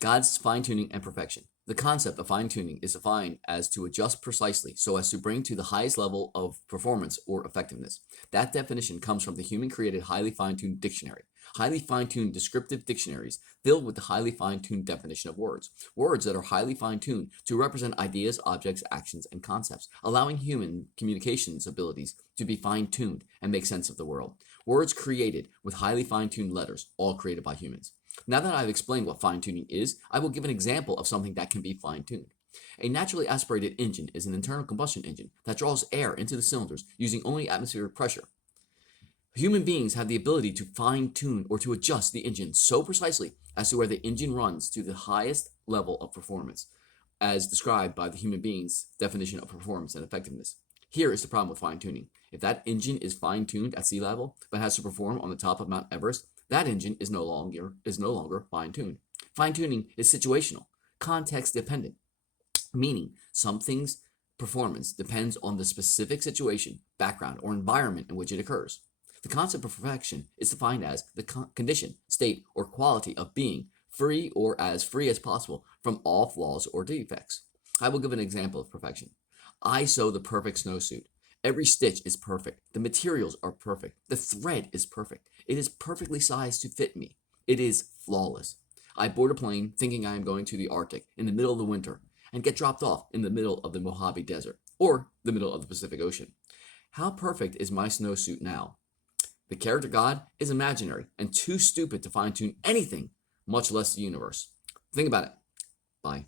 God's fine-tuning and perfection. The concept of fine-tuning is defined as to adjust precisely so as to bring to the highest level of performance or effectiveness. That definition comes from the human-created highly fine-tuned dictionary. Highly fine-tuned descriptive dictionaries filled with the highly fine-tuned definition of words. Words that are highly fine-tuned to represent ideas, objects, actions, and concepts, allowing human communications abilities to be fine-tuned and make sense of the world. Words created with highly fine-tuned letters, all created by humans. Now that I've explained what fine-tuning is, I will give an example of something that can be fine-tuned. A naturally aspirated engine is an internal combustion engine that draws air into the cylinders using only atmospheric pressure. Human beings have the ability to fine-tune or to adjust the engine so precisely as to where the engine runs to the highest level of performance, as described by the human being's definition of performance and effectiveness. Here is the problem with fine-tuning. If that engine is fine-tuned at sea level but has to perform on the top of Mount Everest, that engine is no longer fine-tuned. Fine-tuning is situational, context-dependent, meaning something's performance depends on the specific situation, background, or environment in which it occurs. The concept of perfection is defined as the condition, state, or quality of being free or as free as possible from all flaws or defects. I will give an example of perfection. I sew the perfect snowsuit. Every stitch is perfect. The materials are perfect. The thread is perfect. It is perfectly sized to fit me. It is flawless. I board a plane thinking I am going to the Arctic in the middle of the winter and get dropped off in the middle of the Mojave Desert or the middle of the Pacific Ocean. How perfect is my snowsuit now? The character God is imaginary and too stupid to fine-tune anything, much less the universe. Think about it. Bye.